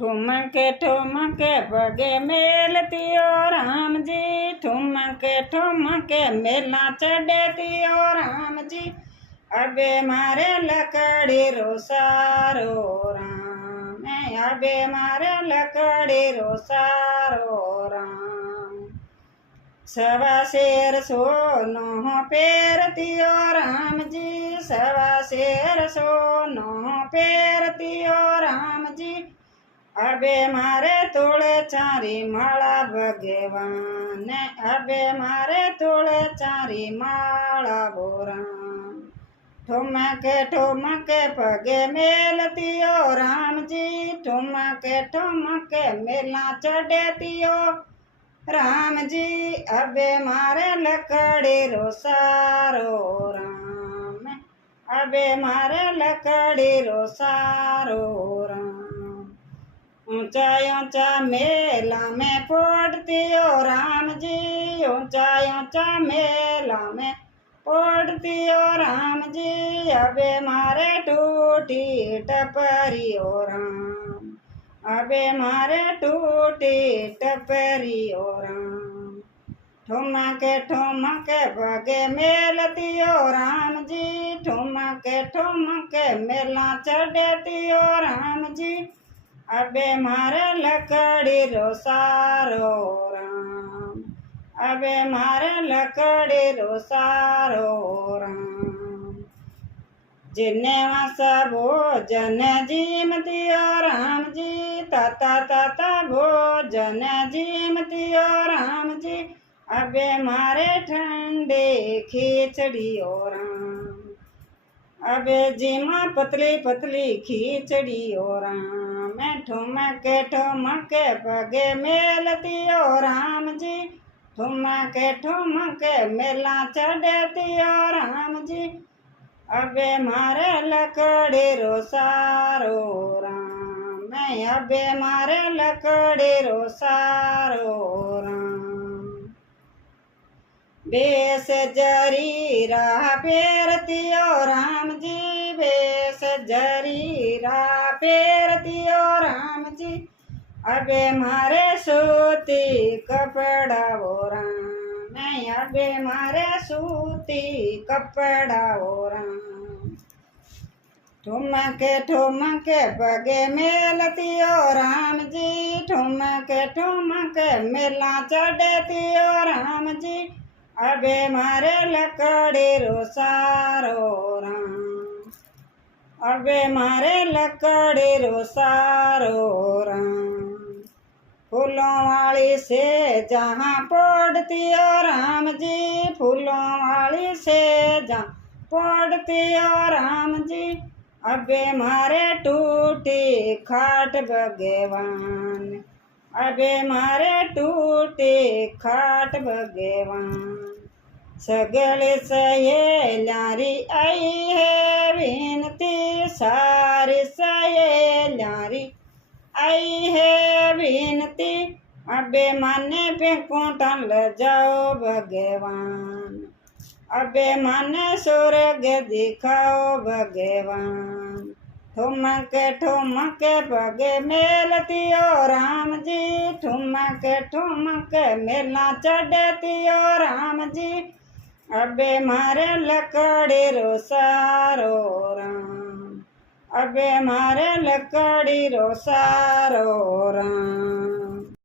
ठुमके पगे मेलतियो राम जी, ठुमके मेला चढ़तियो राम जी। अबे मारे लकड़ी रो सारो राम, अबे मारे लकड़ी रो सारो राम। सवा शेर सोनो पेरतियो राम जी, सवा शेर सोनो पेरतियो राम जी। अबे मारे तोड़े चारी माला भगवान, अबे मारे तोड़े चारी माला बोराम। ठुमके पगे मेलतियो राम जी, ठुमके मेला चढ़तियो राम जी। अबे मारे लकड़ी रो सारो राम, अबे मारे लकड़ी रो सारो राम। ऊंचा ऊंचा मेला में पड़तियो राम जी, ऊंचा मेला में पड़तियो राम जी। अबे मारे टूटी टपरियो राम, अबे मारे टूटी टपरियो राम। ठुमके पगे मेलतियो राम जी, ठुमके मेला चढ़तियो राम जी। अबे मारे लकड़ी रो सारो राम, अबे मारे लकड़ी रो सारो राम। जिन्ने वसा भोजन जीमतियो राम जी, ताता भोजन जीमतियो राम जी। अबे मारे ठंडे खिचड़ियो राम, अबे जीमा पतली खिचड़ियो राम। ठुमके पगे मेलतियो राम जी, ठुमके मेला चढ़तियो राम जी। अबे मारे लकड़ी रो सारो राम, अबे मारे लकड़ी रो सारो राम। Base जरीरा पेरतियो Ram ji, base जरीरा पेरतियो Ram ji. अबे मारे सूती कपड़ा वो राम, अबे मारे सूती कपड़ा वो राम। ठुमके पगे मेलतियो राम जी, ठुमके मेला चढ़तियो राम जी। अबे मारे लकड़ी रो सारो राम, अबे मारे लकड़ी रो सारो राम। फूलों वाली से जहाँ पड़तियो राम जी, फूलों वाली से जहाँ पड़तियो राम जी। अबे मारे टूटी खाट भगवान, अबे मारे टूटी खाट भगवान। सगले सहेल्यारी आई है विनती, सारी सहेल्यारी आई है विनती। अबे माने पे कोटन ले जाओ भगवान, अबे माने स्वर्ग दिखाओ भगवान। ठुमके पगे मेलतियो राम जी, ठुमके मेला चढ़तियो राम जी। अबे मारे लकड़ी रो सारो राम, अबे मारे लकड़ी रो सारो